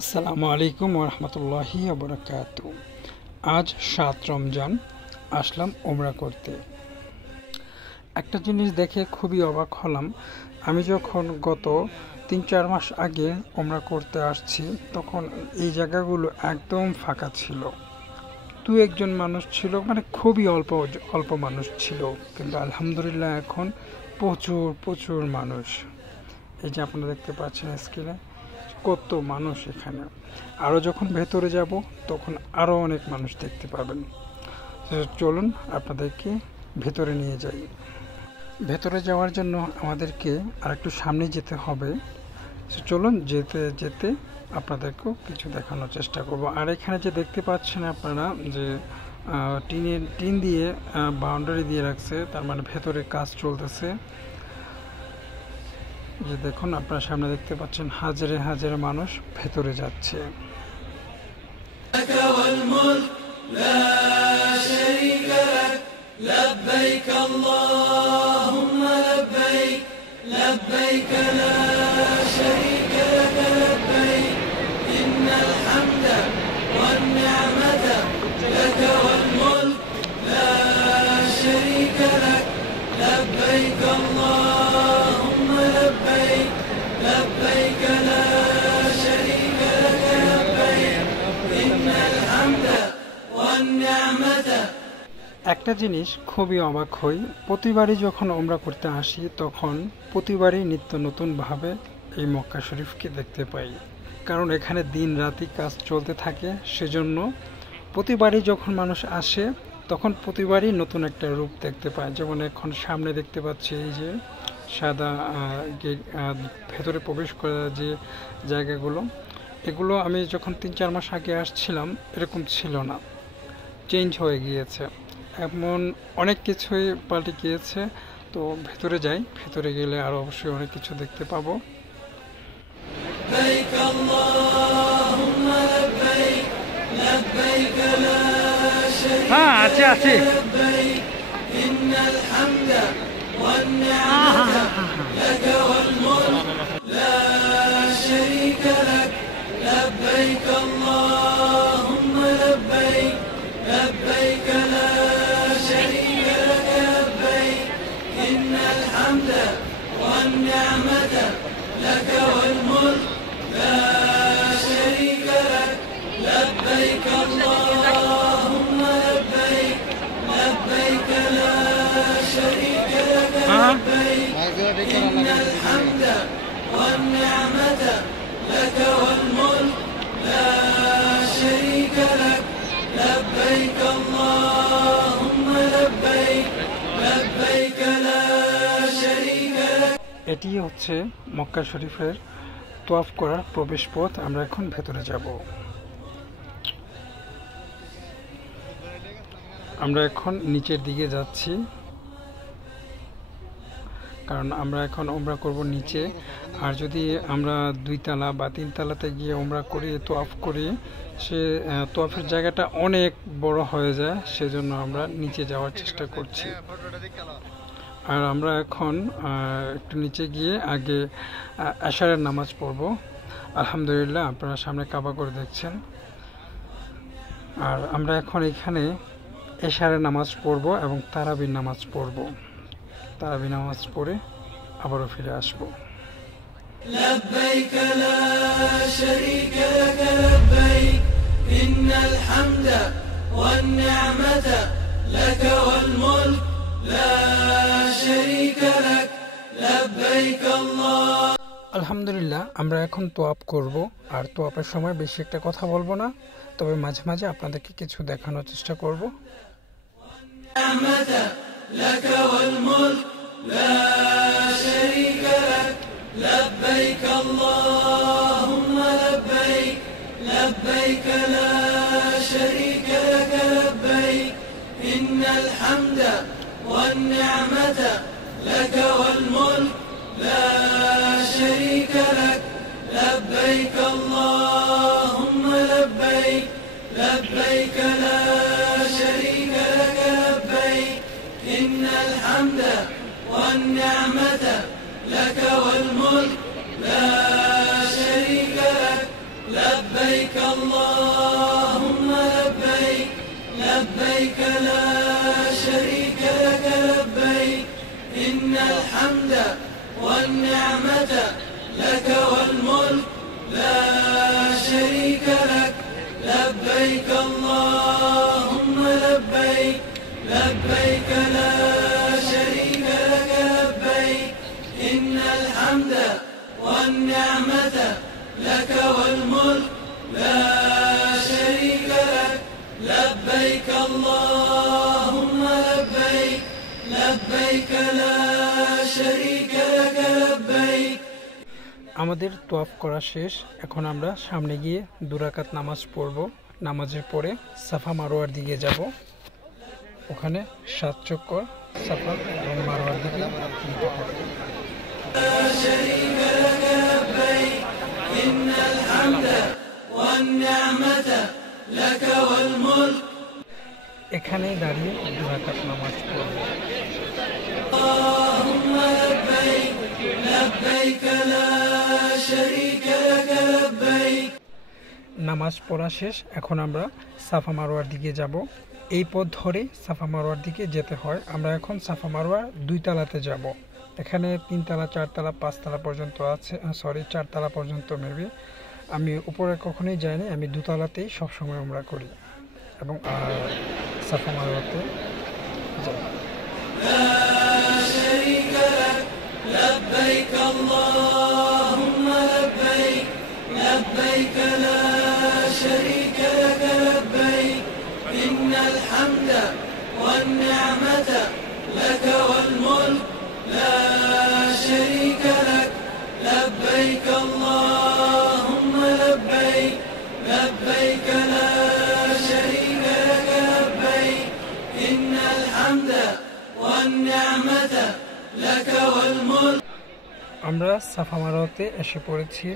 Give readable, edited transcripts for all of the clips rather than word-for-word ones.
আসসালামু আলাইকুম ওরহমতুল্লাহি ওবরাকাতু। আজ 7 রমজান, আসলাম ওমরা করতে। একটা জিনিস দেখে খুবই অবাক হলাম। আমি যখন গত 3-4 মাস আগে ওমরা করতে আসছি, তখন এই জায়গাগুলো একদম ফাঁকা ছিল। দু একজন মানুষ ছিল, মানে খুবই অল্প অল্প মানুষ ছিল, কিন্তু আলহামদুলিল্লাহ এখন প্রচুর প্রচুর মানুষ। এই যে আপনারা দেখতে পাচ্ছেন স্ক্রিনে কত মানুষ এখানে। আরও যখন ভেতরে যাব তখন আরও অনেক মানুষ দেখতে পাবেন। চলুন আপনাদেরকে ভেতরে নিয়ে যাই। ভেতরে যাওয়ার জন্য আমাদেরকে আর একটু সামনে যেতে হবে। চলুন যেতে যেতে আপনাদেরকেও কিছু দেখানোর চেষ্টা করব। আর এখানে যে দেখতে পাচ্ছেন আপনারা যে টিন দিয়ে বাউন্ডারি দিয়ে রাখছে, তার মানে ভেতরে কাজ চলতেছে। যে দেখুন আপনার সামনে দেখতে পাচ্ছেন হাজারে হাজারে মানুষ ভেতরে যাচ্ছে। একটা জিনিস খুবই অবাক হই, প্রতিবারই যখন ওমরা করতে আসি তখন প্রতিবারই নিত্য নতুনভাবে এই মক্কা শরীফকে দেখতে পাই। কারণ এখানে দিন রাতি কাজ চলতে থাকে, সেজন্য প্রতিবারই যখন মানুষ আসে তখন প্রতিবারই নতুন একটা রূপ দেখতে পায়। যেমন এখন সামনে দেখতে পাচ্ছি এই যে সাদা গেট, ভেতরে প্রবেশ করার যে জায়গাগুলো, এগুলো আমি যখন 3-4 মাস আগে আসছিলাম এরকম ছিল না, চেঞ্জ হয়ে গিয়েছে। এমন অনেক কিছুই পাল্টে গিয়েছে। তো ভেতরে যাই, ভেতরে গেলে আরো অবশ্যই অনেক কিছু দেখতে পাবো। হ্যাঁ, আছে আছে। এটি হচ্ছে মক্কা শরীফের তোয়াফ করার প্রবেশ পথ। আমরা এখন ভেতরে যাব। আমরা এখন নিচের দিকে যাচ্ছি, কারণ আমরা এখন ওমরা করব নিচে। আর যদি আমরা 2 তলা বা 3 তলাতে গিয়ে ওমরা করি, তোয়াফ করি, সে তোয়াফের জায়গাটা অনেক বড় হয়ে যায়, সেজন্য আমরা নিচে যাওয়ার চেষ্টা করছি। আর আমরা এখন একটু নিচে গিয়ে আগে এশারের নামাজ পড়ব। আলহামদুলিল্লাহ, আপনারা সামনে কাবা করে দেখছেন। আর আমরা এখন এখানে এশারের নামাজ পড়ব এবং তারাবির নামাজ পড়ব। তারাবি নামাজ পড়ে আবারও ফিরে আসবো। লব্বাইক লা শারীকা লাক লব্বাইক ইন্নাল হামদা ওয়ান নি'মাতা লাক ওয়াল মুলক লা শারীকা লাক লব্বাইক আল্লাহ। আলহামদুলিল্লাহ, আমরা এখন তোয়াফ করব। আর তোয়াফের সময় বেশি একটা কথা বলবো না, তবে মাঝে মাঝে আপনাদেরকে কিছু দেখানোর চেষ্টা করব। لك والملك لا شريك لك لبيك اللهم لبيك لبيك لا شريك لك لبيك إن الحمد والنعمة لك والملك لا شريك لك لبيك اللهم لبيك لبيك لا شريك لك لبيك إن الحمد والنعمة لك والملك لا شريك لك لبيك اللهم لبيك لبيك لا شريك لك لبيك إن الحمد والنعمة لك والملك لا شريك لك لبيك اللهم لبيك لبيك لا شريك لك لبيك إن الحمد والنعمة لك والملك لا شريك لك لبيك اللهم لبيك لبيك لا شريك لك لبيك আমাদের তওয়াফ করা শেষ। এখন আমরা সামনে গিয়ে 2 রাকাত নামাজ পড়ব। নামাজের পরে সাফা মারোয়ার দিকে যাব। ওখানে 7 চক্কর সাফা এবং মারোয়ার দিকে যেতে হবে। لا شريك لك لبيك إن الحمد والنعمة لك والملك এখানেই দাঁড়িয়ে 2 রাকাত নামাজ পড়ব। اللهم لبيك لبيك لا شريك لك لبيك নামাজ পড়া শেষ। এখন আমরা সাফা মারোয়ার দিকে যাব। এই পথ ধরে সাফা মারোয়ার দিকে যেতে হয়। আমরা এখন সাফা মারোয়ার 2 তলাতে যাব। এখানে 3 তলা 4 তলা 5 তলা পর্যন্ত আছে, 4 তলা পর্যন্ত মেবি। আমি উপরে কখনোই যাইনি, আমি 2 তলাতেই সবসময় উমরা করি এবং সাফা মারোয়াতে যাই। لا شريك لك لبيك اللهم لبيك لبيك لا شريك لك لبيك إن الحمد والنعمة لك والملك لا شريك لك لبيك اللهم لبيك لبيك لا شريك لك لبيك إن الحمد والنعمة لك والملك আমরা সাফা মারোয়াতে এসে পড়েছি।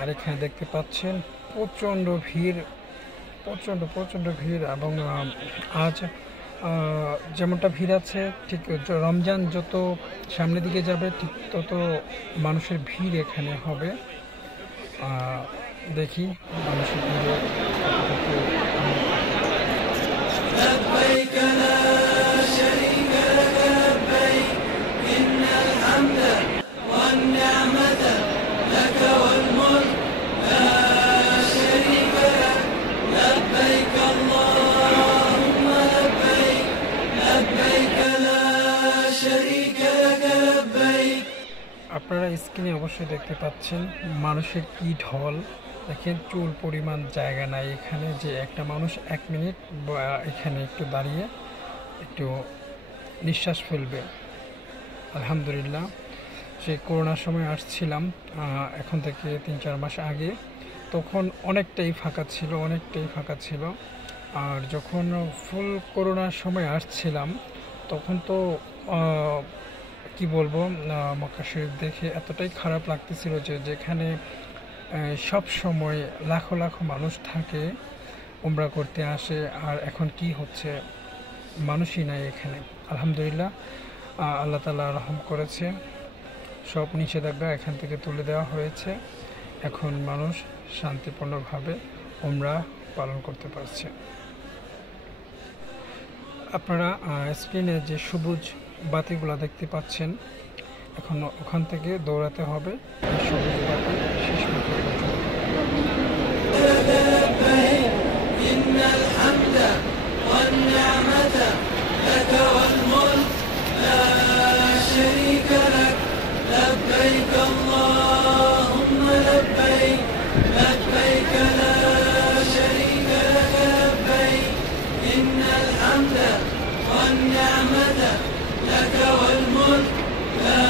আর এখানে দেখতে পাচ্ছেন প্রচণ্ড ভিড়, প্রচণ্ড ভিড়। এবং আজ যেমনটা ভিড় আছে, ঠিক রমজান যত সামনের দিকে যাবে ঠিক তত মানুষের ভিড় এখানে হবে। দেখি মানুষের ভিড়ে لبيك لا شريك لك لبيك إن الحمد والنعمة لك والملك لا شريك لك لبيك اللهم لبيك لبيك لا شريك لك لبيك আপনারা স্ক্রিনে অবশ্যই দেখতে পাচ্ছেন মানুষের কি ঢল। দেখেন চুল পরিমাণ জায়গা নাই এখানে যে একটা মানুষ 1 মিনিট এখানে একটু দাঁড়িয়ে একটু নিঃশ্বাস ফেলবে। আলহামদুলিল্লাহ, সেই করোনার সময় আসছিলাম এখন থেকে 3-4 মাস আগে, তখন অনেকটাই ফাঁকা ছিল। আর যখন ফুল করোনার সময় আসছিলাম তখন তো কি বলবো, মক্কা শরীফ দেখে এতটাই খারাপ লাগতেছিল যে যেখানে সব সময় লাখো মানুষ থাকে, উমরা করতে আসে, আর এখন কি হচ্ছে, মানুষই নাই এখানে। আলহামদুলিল্লাহ, আল্লাহ তাআলা রহম করেছে, সব নিষেধাজ্ঞা এখান থেকে তুলে দেওয়া হয়েছে। এখন মানুষ শান্তিপূর্ণভাবে উমরা পালন করতে পারছে। আপনারা স্ক্রিনে যে সবুজ বাতিগুলো দেখতে পাচ্ছেন, এখন ওখান থেকে দৌড়াতে হবে এই সবুজ বাতি শেষ পর্যন্ত। إن الحمد والنعمة لك والملك لا شريك لك لبيك اللهم لبيك لبيك لا شريك لك لبيك إن الحمد والنعمة لك والملك لا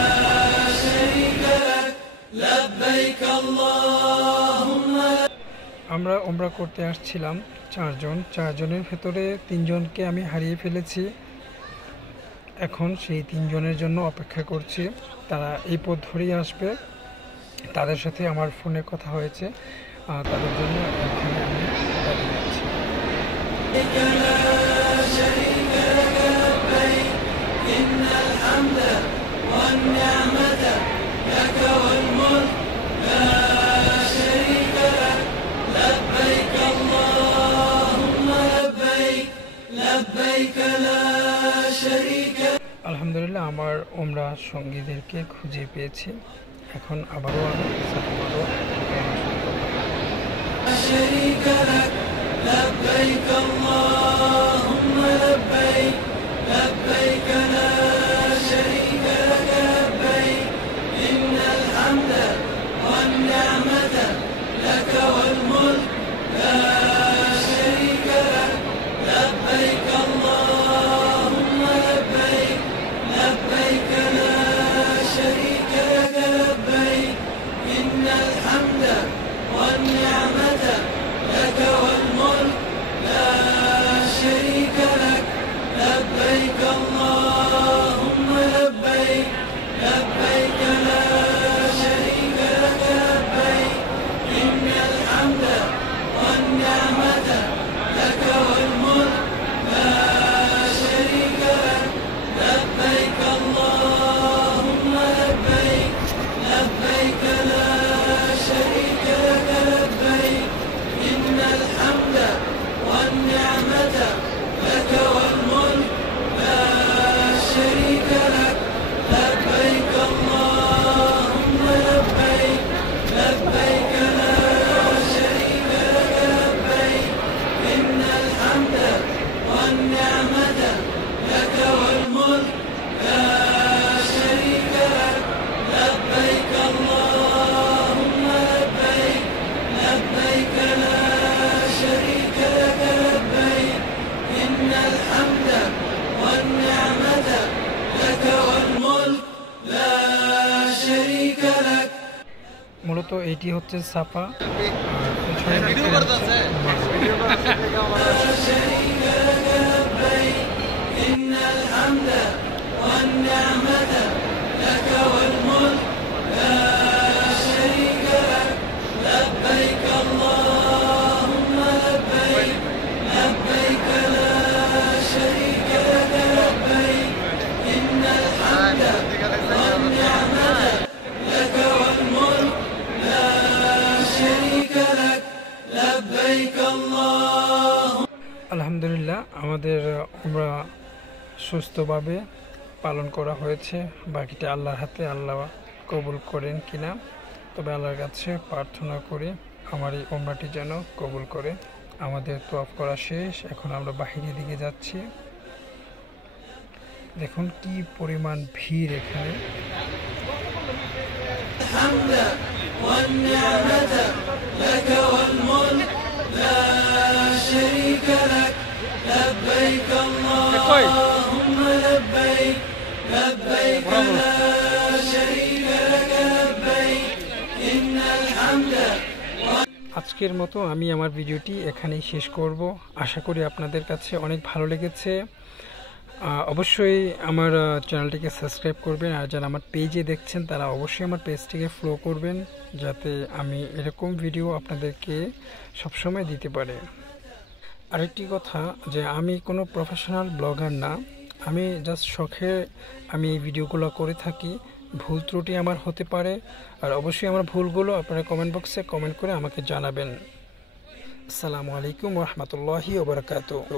شريك لك لبيك اللهم আমরা উমরা করতে আসছিলাম 4 জন। 4 জনের ভেতরে 3 জনকে আমি হারিয়ে ফেলেছি। এখন সেই 3 জনের জন্য অপেক্ষা করছি, তারা এই পথ ধরেই আসবে। তাদের সাথে আমার ফোনে কথা হয়েছে, তাদের জন্য এখানে আমি দাঁড়িয়ে আছি। إن الحمد والنعمة لك والملك لا شريك لك ওমরা সঙ্গীদেরকে খুঁজে পেয়েছি। এখন আবারও আমি সাফা মারোয়া لا شريك لك لبيك اللهم لبيك لبيك لا شريك لك لبيك إن الحمد والنعمة لك والملك لا شريك لك لبيك اللهم لبيك لبيك لا شريك لك لبيك إن الحمد والنعمة لك والملك لا شريك لك لبيك اللهم لبيك لبيك لا شريك لك لبيك إن الحمد والنعمة لك والملك لا شريك لك لبيك اللهم لبيك لبيك لا شريك لك لبيك إن الحمد والنعمة لك والملك لا شريك لك لبيك اللهم لبيك لبيك لا شريك لك لبيك إن الحمد والنعمة لك والملك لا شريك لك لبيك اللهم لبيك لبيك لا شريك لك لبيك إن الحمد والنعمة لك والملك لا شريك لك মূলত এটি হচ্ছে সাফা আর لا شريك لك لبيك إن الحمد والنعمة لك والملك لا شريك لك لبيك اللهم لبيك لبيك لا شريك لك لبيك إن الحمد والنعمة لك والملك لا شريك لك لبيك اللهم আলহামদুলিল্লাহ আমাদের ওমরা সুস্থভাবে পালন করা হয়েছে। বাকিটা আল্লাহর হাতে, আল্লাহ কবুল করেন কিনা। তবে আল্লাহর কাছে প্রার্থনা করি আমার এই ওমরাটি যেন কবুল করে। আমাদের তওয়াফ করা শেষ, এখন আমরা বাহিরের দিকে যাচ্ছি। দেখুন কি পরিমাণ ভিড় এখানে। الحمد والنعمة لك والملك لا شريك لك لبيك اللهم لبيك لبيك لا شريك لك لبيك إن الحمد আজকের মতো আমি আমার ভিডিওটি এখানেই শেষ করব। আশা করি আপনাদের কাছে অনেক ভালো লেগেছে। অবশ্যই আমার চ্যানেলটিকে সাবস্ক্রাইব করবেন, আর যারা আমার পেজে দেখছেন তারা অবশ্যই আমার পেজটিকে ফলো করবেন, যাতে আমি এরকম ভিডিও আপনাদেরকে সবসময় দিতে পারি। আরেকটি কথা, যে আমি কোনো প্রফেশনাল ব্লগার না, আমি জাস্ট শখে আমি এই ভিডিওগুলো করে থাকি। ভুল ত্রুটি আমার হতে পারে, আর অবশ্যই আমার ভুলগুলো আপনারা কমেন্ট বক্সে কমেন্ট করে আমাকে জানাবেন। আসসালামু আলাইকুম ওয়া রাহমাতুল্লাহি ওয়া বারাকাতুহু।